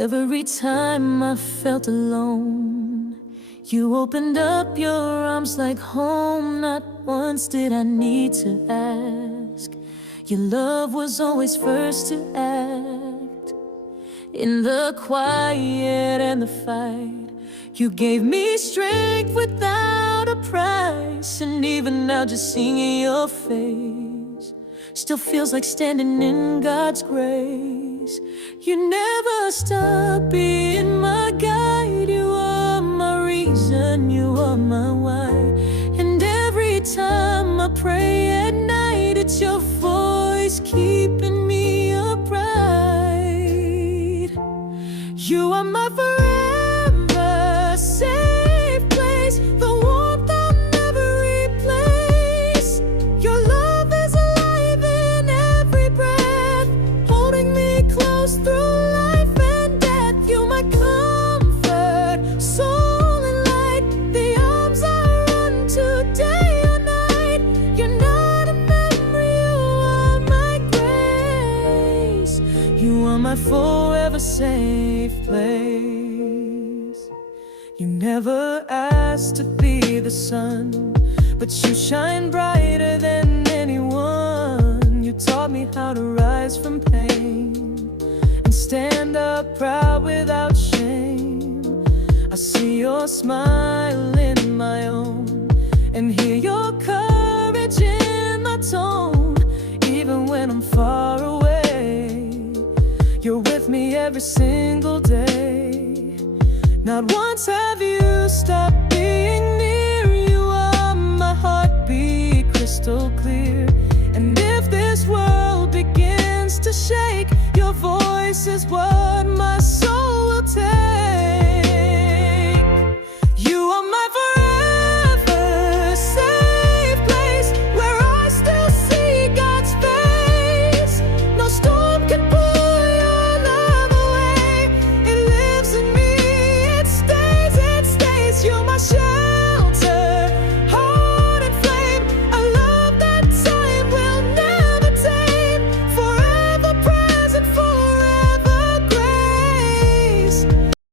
Every time I felt alone, you opened up your arms like home. Not once did I need to ask. Your love was always first to act. In the quiet and the fight, you gave me strength without a price. And even now just seeing your face still feels like standing in God's grace. You never stop being my guide. You are my reason, you are my why. And every time I pray at night, it's your voice keeping me upright. You are my forever safe place, the warmth I'll never replace. Your love is alive in every breath, holding me close through life and death. You're my comfort, soul and light, the arms I run to day or night. You're not a memory, you are my grace. You are my forever safe place. You never asked to be the sun, but you shine brighter than anyone. You taught me how to rise from pain and stand up proud without shame. I see your smile in my own and hear your courage in my tone. Even when I'm far away, you're with me every single day. Not once have you stopped being near. You are my heartbeat, crystal